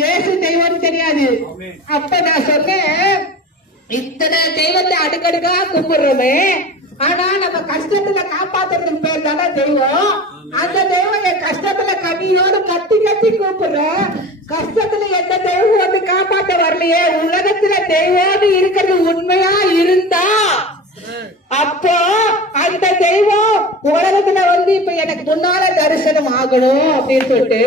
இயேசு தெய்வம்னு தெரியாது. அப்ப நான் சொன்னேன், இத்தனை தெய்வத்தை அடுக்கடுக்கா கும்பிடுறோமே, ஆனா நம்ம கஷ்டத்துல காப்பாத்துறதுக்கு பேர் தானே தெய்வம். அந்த தெய்வம் என் கஷ்டத்துல கண்ணியோடு கத்தி கத்தி கூப்பிடுறேன். கஷ்டத்துல எந்த தெய்வம் வந்து காப்பாத்த வரலையே. உலகத்துல தெய்வம்னு இருக்கிறது உண்மையா இருந்தா அப்போ அந்த தெய்வம் உலகத்துல வந்து இப்ப எனக்கு முன்னால தரிசனம் ஆகணும் அப்படின்னு சொல்லிட்டு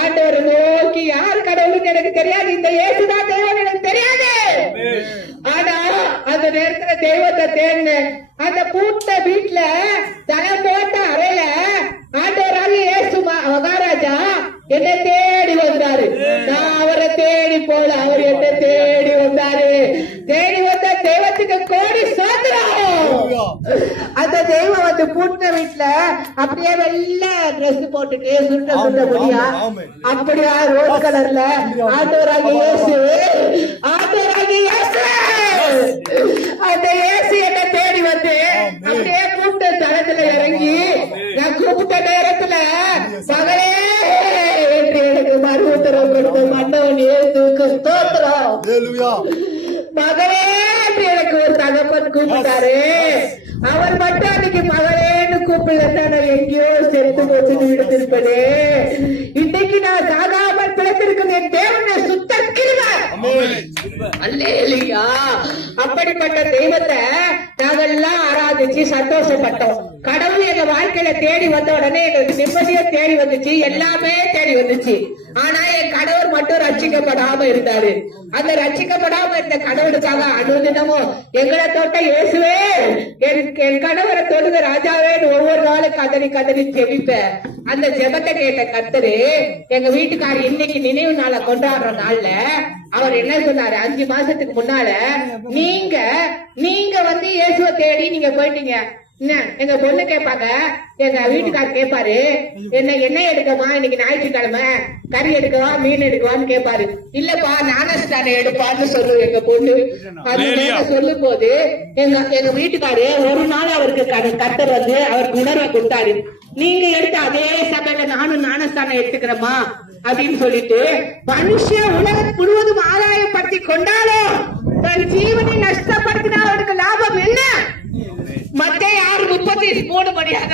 ஆண்டவர் நோக்கி, யார் கடவுளுக்கு எனக்கு தெரியாது, இந்த இயேசுதான் தெய்வம் எனக்கு தெரியாது. ஆனா அந்த நேரத்துல தெய்வத்தை தேடினேன். அந்த பூட்ட வீட்டுல தலை போட்ட அறையில ஆண்டவராக இயேசு மகாராஜா என்னை தேடி வந்தாரு. நான் அவரை தேடி போல, அவர் என்ன தேடி வந்தாரு. தேடி வந்த தெய்வத்துக்கு கோடி சோதரம். அந்த தெய்வம் வந்து பூட்ட வீட்டுல அப்படியே வெள்ள டிரெஸ் போட்டுட்டு சுட்ட சுட்ட முடியா அப்படியா ரோஸ் கலர்ல ஆண்டவராக இயேசு, ஆண்டவராக இயேசு, அந்த இயேசு என்ன தேடி வந்து அப்படியே கூப்பிட்ட தளத்துல இறங்கி நான் கூப்பிட்ட நேரத்துல மகளே என்று எனக்கு மறு உத்தரவு கொடுத்த மன்னவன் இயேசுக்கு ஸ்தோத்திரம். மகளே என்று எனக்கு ஒரு தகப்பன் கூப்பிட்டாரு. அவர் மட்டும் அன்னைக்கு மகளேன்னு கூப்பிடல, நான் எங்கேயோ செத்து போட்டு விடுத்திருப்பது. இன்னைக்கு நான் சாகாமல் பிழைத்திருக்கும் என் தேவனை சுத்த அல்லேலூயா. அப்படிப்பட்ட தெய்வத்தை நாங்கெல்லாம் ஆராதிச்சு சந்தோஷப்பட்டோம். கடவுள் எங்க வாழ்க்கையில தேடி வந்த உடனே எங்களுக்கு நிம்மதியா தேடி வந்துச்சு, எல்லாமே தேடி வந்துச்சு. ஆனா என் கடவுள் மட்டும் ரட்சிக்கப்படாம இருந்தாரு. அந்த ரட்சிக்கப்படாம இருந்த கடவுளுக்காக அனுதினமும் எங்களை தொட்ட இயேசுவே, என் கடவுளை தொடுத ராஜாவே ஒவ்வொரு நாளும் கதறி கதறி ஜெபிப்பேன். அந்த ஜெபத்தை கேட்ட கர்த்தரு எங்க வீட்டுக்காரர் இன்னைக்கு நினைவு நாளை கொண்டாடுற நாள்ல அவர் என்ன சொன்னாரு, 5 மாசத்துக்கு முன்னால நீங்க வந்து இயேசுவை தேடி நீங்க போயிட்டீங்க. எங்க பொண்ணு கேட்பாங்க, எங்க வீட்டுக்காரர் கேட்பாரு, என்ன எடுக்கமா இன்னைக்கு ஞாயிற்றுக்கிழமை, கறி எடுக்கவா மீன் எடுக்கவான்னு கேட்பாரு. இல்லப்பா ஞானஸ்தானம் எடுப்பான்னு சொல்லு எங்க பொண்ணு. அது சொல்லும் போது எங்க வீட்டுக்காரு ஒரு நாள் அவருக்கு கர்த்தர் வந்து அவருக்கு உணர்வை கொடுத்தாரு. நீங்க எடுத்த அதே சபையில நானும் ஞானஸ்தானம் எடுத்துக்கிறேமா அப்படின்னு சொல்லிட்டு, மனுஷன் உலகம் முழுவதும் ஆதாயப்படுத்தி கொண்டாலும் தன் ஜீவனை நஷ்டப்படுத்தினா அவருக்கு லாபம் என்ன? மத்தேயு 6:33 படியாக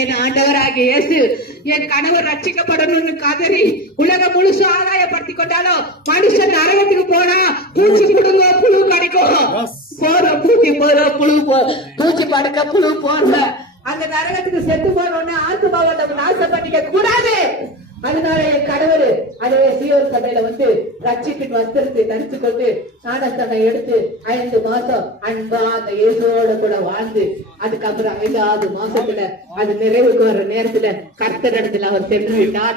என் ஆண்டவராகிய இயேசு என் கணவர் ரட்சிக்கப்படணும்னு கதறி உலகம் முழுசு ஆதாயப்படுத்தி கொண்டாலும் மனுஷன் நரகத்துக்கு போனா பூச்சி புடுங்க புழு கிடைக்கும், போற பூச்சி போற புழு பூச்சி படுக்க புழு போற அந்த நரகத்துக்கு செத்து போனோன்னு ஆத்மாவை நம்ம நாசம் பண்ணிக்க கூடாது. அதனால என் கணவர் அதே சீயோன் சபையில வந்து ரட்சிப்பின் வஸ்திரத்தை தரித்து கொண்டு ஞானஸ்தானம் எடுத்து 5 மாசம் அன்பா அந்த இயேசுவோட கூட வாழ்ந்து, அதுக்கப்புறம் 5வது மாசத்துல அது நிறைவுக்கு வர நேரத்துல கர்த்தரிடத்துல அவர் சென்று விட்டார்.